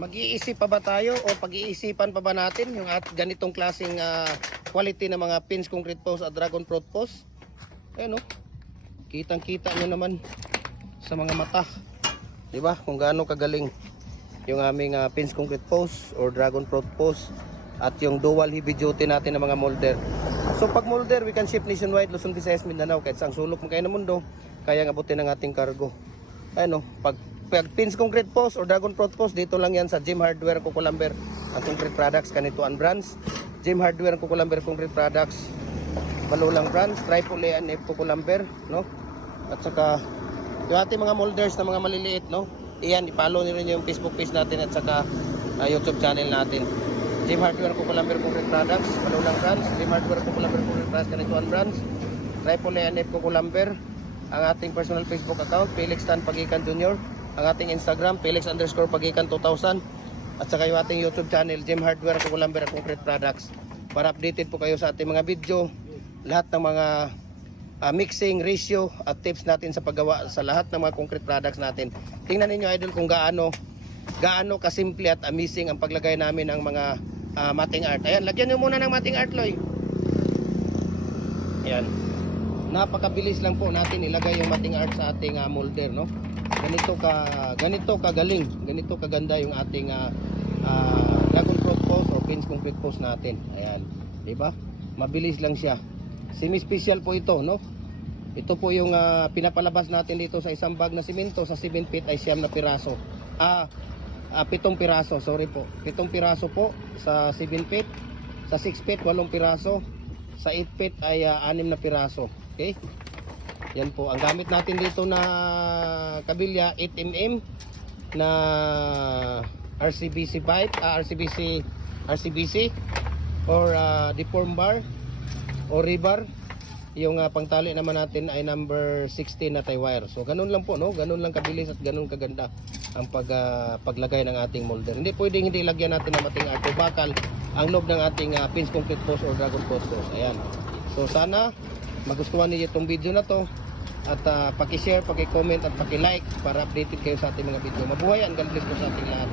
Mag-iisip pa ba tayo o pag-iisipan pa ba natin yung ganitong klaseng quality ng mga pins concrete post at dragon fruit post? Ayan o, kitang-kita nyo naman sa mga mata, di ba? Kung gaano kagaling yung aming pins concrete post or dragon fruit post at yung dual heavy duty natin ng mga molder. So pag molder, we can ship nationwide, Luzon, Visayas, Mindanao, kahit saang sulok mo kayo ng mundo, kaya abutin ng ating cargo. Ayan o, pag pins concrete post or dragon fruit post, dito lang yan sa Gem Hardware Cucolumber ang concrete products, kanituan brands. Gem Hardware Cucolumber concrete products, Malulang brands, Triple A and F Cucolumber, no? At saka yung ating mga molders na mga maliliit, no? Iyan, i-follow niyo rin yung Facebook page natin at saka YouTube channel natin. Gem Hardware Cucolumber concrete products, Malulang brands, Gem Hardware Cucolumber concrete products, kanituan brands, Triple A and F Cucolumber. Ang ating personal Facebook account, Felix Tan Pagikan Jr. Ang ating Instagram, Felix_Pagikan 2000. At saka yung ating YouTube channel, Gem Hardware Cucolumber Concrete Products. Para updated po kayo sa ating mga video, lahat ng mga mixing, ratio at tips natin sa paggawa sa lahat ng mga concrete products natin. Tingnan ninyo idol kung gaano kasimple at amazing ang paglagay namin ng mga matting art. Ayan, lagyan nyo muna ng matting art, Loy. Ayan. Napakabilis lang po natin ilagay yung matting art sa ating molder, no? Ganito kagaling, ganito kaganda yung ating dragon fruit post o pins concrete post natin. Ayan, 'di ba? Mabilis lang siya. Semi-special po ito, no? Ito po yung pinapalabas natin dito sa isang bag na simento sa 7 feet ay 9 na piraso. 7 piraso, sorry po. 7 piraso po sa 7 feet, sa 6 feet 8 piraso, sa 8 feet ay 6 na piraso. Okay? Yan po, ang gamit natin dito na kabilya 8mm na RCBC pipe, RCBC or deform bar o rebar. Yung pangtali naman natin ay number 16 na tie wire. So ganun lang po, no? Ganun lang kabilis at ganun kaganda ang paglagay ng ating molder. Hindi pwedeng hindi lagyan natin ng mating art o bakal ang loob ng ating pins concrete post or dragon post. Ayan. So sana magustuhan niyo itong video na to at paki-share, paki-comment at paki-like para updated kayo sa ating mga video. Mabuhay and God bless po sa ating lahat.